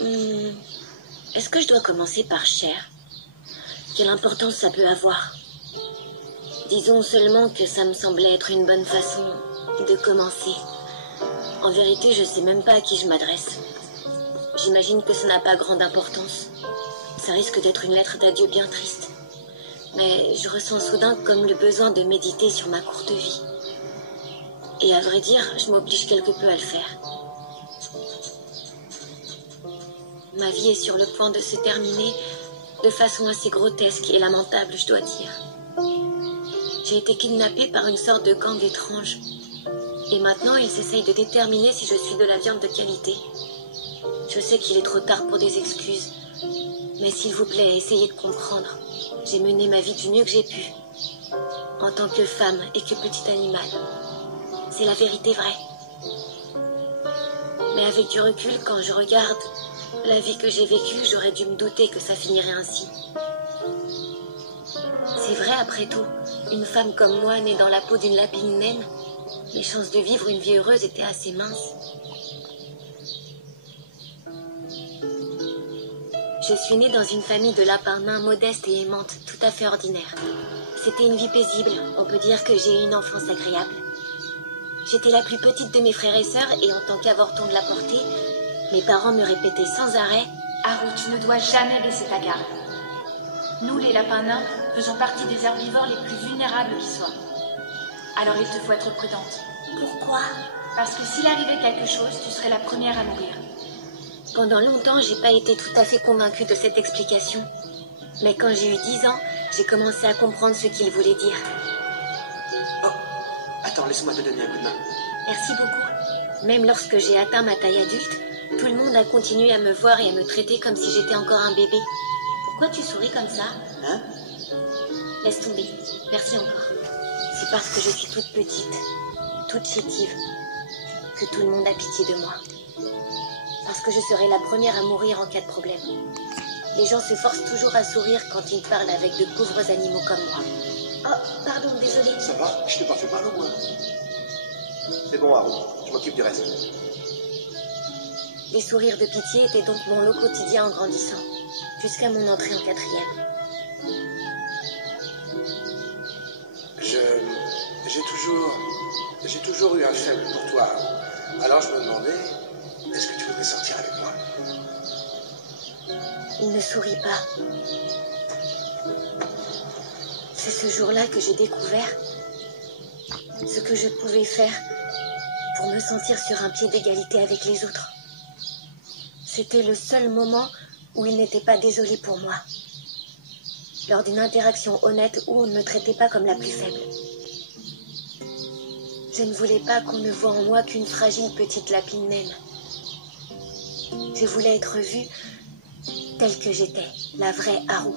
Est-ce que je dois commencer par Cher? Quelle importance ça peut avoir? Disons seulement que ça me semblait être une bonne façon de commencer. En vérité, je sais même pas à qui je m'adresse. J'imagine que ça n'a pas grande importance. Ça risque d'être une lettre d'adieu bien triste. Mais je ressens soudain comme le besoin de méditer sur ma courte vie. Et à vrai dire, je m'oblige quelque peu à le faire. Ma vie est sur le point de se terminer de façon assez grotesque et lamentable, je dois dire. J'ai été kidnappée par une sorte de gang étrange. Et maintenant, ils essayent de déterminer si je suis de la viande de qualité. Je sais qu'il est trop tard pour des excuses. Mais s'il vous plaît, essayez de comprendre. J'ai mené ma vie du mieux que j'ai pu. En tant que femme et que petit animal. C'est la vérité vraie. Mais avec du recul, quand je regarde la vie que j'ai vécue, j'aurais dû me douter que ça finirait ainsi. C'est vrai, après tout, une femme comme moi, née dans la peau d'une lapine naine, les chances de vivre une vie heureuse étaient assez minces. Je suis née dans une famille de lapins nains modeste et aimante, tout à fait ordinaire. C'était une vie paisible, on peut dire que j'ai eu une enfance agréable. J'étais la plus petite de mes frères et sœurs et en tant qu'avorton de la portée, mes parents me répétaient sans arrêt « Haru, tu ne dois jamais baisser ta garde. Nous, les lapins nains, faisons partie des herbivores les plus vulnérables qui soient. Alors il te faut être prudente. » Pourquoi? Parce que s'il arrivait quelque chose, tu serais la première à mourir. Pendant longtemps, j'ai pas été tout à fait convaincue de cette explication. Mais quand j'ai eu 10 ans, j'ai commencé à comprendre ce qu'il voulait dire. Oh, attends, laisse-moi te donner un coup de main. Merci beaucoup. Même lorsque j'ai atteint ma taille adulte, tout le monde a continué à me voir et à me traiter comme si j'étais encore un bébé. Pourquoi tu souris comme ça? Hein? Laisse tomber. Merci encore. C'est parce que je suis toute petite, toute chétive, que tout le monde a pitié de moi. Parce que je serai la première à mourir en cas de problème. Les gens se forcent toujours à sourire quand ils parlent avec de pauvres animaux comme moi. Oh, pardon, désolée. Ça va? Je t'ai pas fait mal au moins. C'est bon, Haru. Je m'occupe du reste. Les sourires de pitié étaient donc mon lot quotidien en grandissant, jusqu'à mon entrée en 4e. J'ai toujours eu un faible pour toi. Alors je me demandais, est-ce que tu voudrais sortir avec moi? Il ne sourit pas. C'est ce jour-là que j'ai découvert ce que je pouvais faire pour me sentir sur un pied d'égalité avec les autres. C'était le seul moment où il n'était pas désolé pour moi. Lors d'une interaction honnête où on ne me traitait pas comme la plus faible. Je ne voulais pas qu'on ne voie en moi qu'une fragile petite lapine naine. Je voulais être vue telle que j'étais, la vraie Haru.